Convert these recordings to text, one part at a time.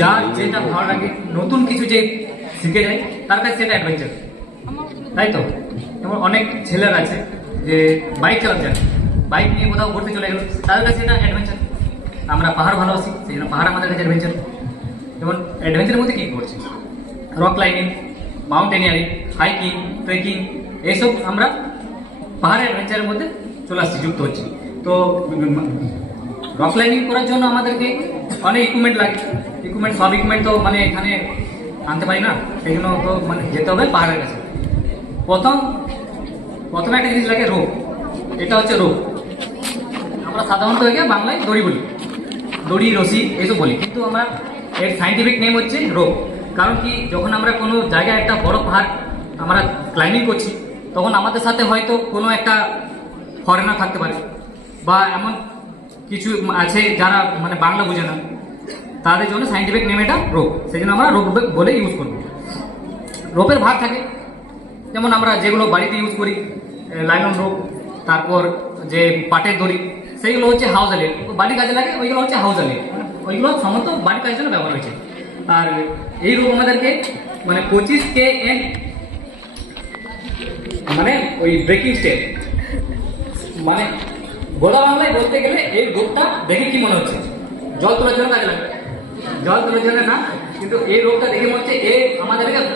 যার যেটা ভালো লাগে, নতুন কিছু যে শিখে যায় তার কাছে সেটা অ্যাডভেঞ্চার, তাই তো? যেমন অনেক ছেলেরা আছে যে বাইক চালাতে জানে, বাইক নিয়ে কোথাও ঘুরতে চলে গেল, তাদের কাছে এটা অ্যাডভেঞ্চার। আমরা পাহাড় ভালোবাসি, সেই জন্য পাহাড় আমাদের কাছে অ্যাডভেঞ্চার। যেমন অ্যাডভেঞ্চারের মধ্যে কী করছি, rock climbing, mountaineering, hiking, trekking, এইসব আমরা পাহাড় অ্যাডভেঞ্চারের মধ্যে চলে আসছি, যুক্ত হচ্ছি। তো রক ক্লাইম্বিং করার জন্য আমাদেরকে অনেক ইকুইপমেন্ট লাগে। সব ইকুইপমেন্ট তো মানে এখানে আনতে পারি না, সেই জন্য তো মানে যেতে হবে পাহাড়ের কাছে। প্রথমে একটা জিনিস লাগে রোপ। এটা হচ্ছে রোপ, আমরা সাধারণত বাংলায় দড়ি বলি, দড়ি, রশি এইসব বলি, কিন্তু আমরা এর সাইন্টিফিক নেম হচ্ছে রোপ। কারণ কি, যখন আমরা কোনো জায়গায় একটা বড় পাহাড় আমরা ক্লাইম্বিং করছি, তখন আমাদের সাথে হয়তো কোনো একটা ফরেনার থাকতে পারে, বা এমন কিছু আছে যারা মানে বাংলা বোঝে না, তাদের জন্য সাইন্টিফিক নেম এটা রোপ, সেই জন্য আমরা রোপ বলে ইউজ করব। রোপের ভাগ থাকে, যেমন আমরা যেগুলো বাড়িতে ইউজ করি, লাইলন রোপ, তারপর যে পাটের দড়ি, সেইগুলো হচ্ছে হাউস আলিয়ে, বাড়ির কাজে লাগে, ওইগুলো হচ্ছে হাউস আলিয়ে, ওইগুলো সমস্ত বাড়ির কাজের জন্য ব্যবহার হয়েছে। আর এই রোপ আমাদেরকে মানে 25 kN, মানে ওই ব্রেকিং স্টেপ, মানে গোলা বাংলায় বলতে গেলে এই রোপটা দেখে কি মনে হচ্ছে, জল তোলার জন্য কাজে লাগে, জল তোলার জন্য না, কিন্তু এই রোপটা দেখে মনে হচ্ছে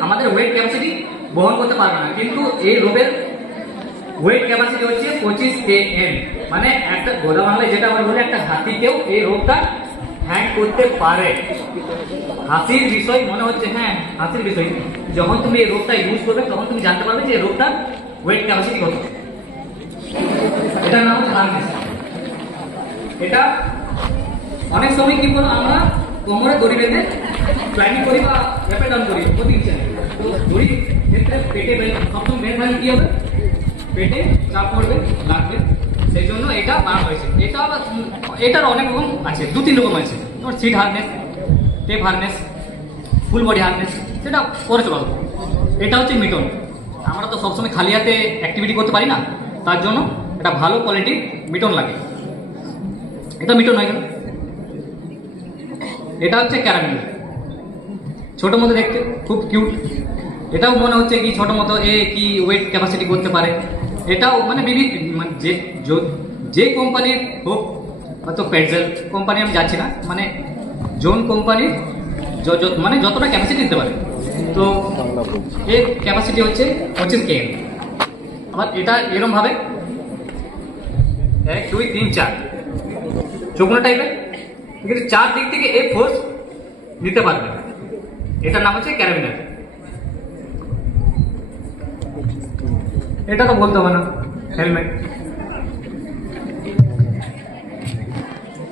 আমাদের ওয়েট ক্যাপাসিটি বহন করতে পারবে না, কিন্তু এই রোপের ওয়েট ক্যাপাসিটি হচ্ছে 25 kN, মানে একটা গোলা বাংলায় যেটা আমরা বলি একটা হাতিকেও এই রোপটা হ্যাং করতে পারে। হাসির বিষয় মনে হচ্ছে, হ্যাঁ হাসির বিষয়, যখন তুমি এই রোপটা ইউজ করবে তখন তুমি জানতে পারবে যে রোপটার ওয়েট ক্যাপাসিটি কত। এটার নাম হচ্ছে হারনেস। এটা অনেক সময় কি বলো, আমরা কোমরে দড়ি বেঁধে ক্লাইম্বিং করি বা র্যাপেড ডাউন করি, প্রতি ইচ্ছা তো দড়ি ক্ষেত্রে পেটে সবসময় বেঁধে থাকলে কি হবে, পেটে চাপ পড়বে, লাগবে, সেই জন্য এটা বানানো হয়েছে। এটার অনেক রকম আছে, 2-3 রকম আছে, তোমার seat harness, tape harness, full body harness, সেটা পরে চলো। এটা হচ্ছে মিটন। আমরা তো সবসময় খালি হাতে অ্যাক্টিভিটি করতে পারি না, তার জন্য এটা ভালো কোয়ালিটির মিটন লাগে। এটা মিটন হয় কেন? এটা হচ্ছে ক্যারামেল, ছোট মতো দেখতে, খুব কিউট। এটাও মনে হচ্ছে কি ছোট মতো, কি ওয়েট ক্যাপাসিটি করতে পারে। এটাও মানে যে কোম্পানির হোক, হয়তো পেটজেল কোম্পানি আমি যাচ্ছি না, মানে জোন কোম্পানির মানে যতটা ক্যাপাসিটি দিতে পারে, তো এর ক্যাপাসিটি হচ্ছে 25 kN। আবার এটা এরকম ভাবে 1, 2, 3, 4 চৌকোনা টাইপের, কিন্তু 4 দিক থেকে এই ফোর্স নিতে পারবে। এটার নাম হচ্ছে ক্যারাবিনার। এটা তো বলতে হবে না, হেলমেট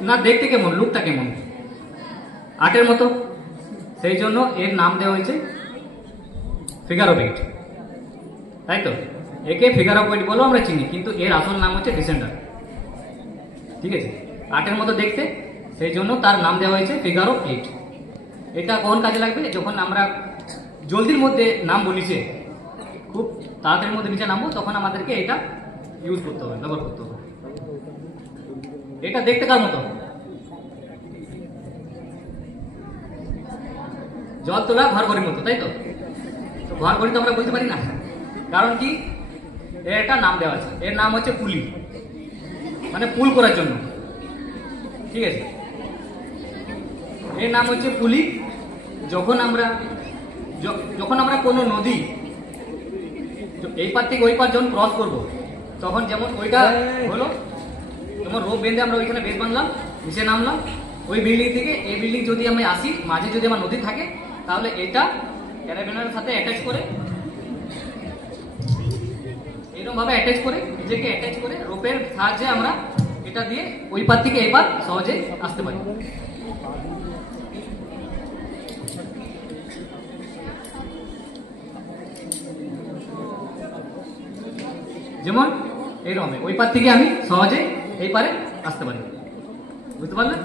না, দেখতে কেমন, লুকটা কেমন, আর্টের মতো, সেই জন্য এর নাম দেওয়া হয়েছে ফিগার অফ 8, তাই তো? একে ফিগার অফ 8 বলেও আমরা চিনি, কিন্তু এর আসল নাম হচ্ছে ডিসেন্ডার, ঠিক আছে? আর্টের মতো দেখতে, সেই জন্য তার নাম দেওয়া হয়েছে ফিগার অফ 8। এটা কখন কাজে লাগবে? যখন আমরা জলদির মধ্যে নাম বলিছে, খুব তাড়াতাড়ির মধ্যে নিচে নামবো, তখন আমাদেরকে এটা ইউজ করতে হবে, ব্যবহার করতে হবে। এটা দেখতে কার মতো? জল তোলা ঘর ঘড়ির মতো, তাই তো? ঘর ঘড়ি তো আমরা বলতে পারি না, কারণ কি এর একটা নাম দেওয়া আছে, এর নাম হচ্ছে পুলি, মানে পুল করার জন্য, ঠিক আছে? এর নাম হচ্ছে পুলি। যখন আমরা কোনো নদী এই পার থেকে ওই পার যখন ক্রস করবো, তখন যেমন ওইটা হলো, যেমন রোপ বেঁধে আমরা ওইখানে বেস বাঁধলাম, নিচে নামলাম, ওই বিল্ডিং থেকে এই বিল্ডিং যদি আমি আসি, মাঝে যদি আমার নদী থাকে, তাহলে এটা ক্যারাবিনারের সাথে অ্যাটাচ করে, এরকম ভাবে অ্যাটাচ করে, নিজেকে অ্যাটাচ করে রোপের সাহায্যে আমরা এটা দিয়ে ওই পার থেকে এই পার সহজে আসতে পারি। যেমন এইরকম ওই পার থেকে আমি সহজে এই পারে আসতে পারি, বুঝতে পারলেন?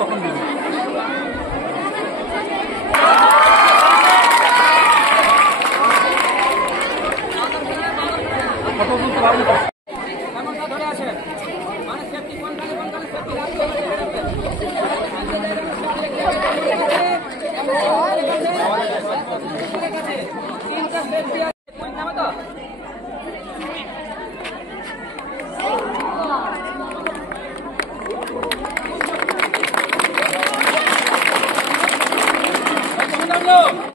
তখন দিব। Go!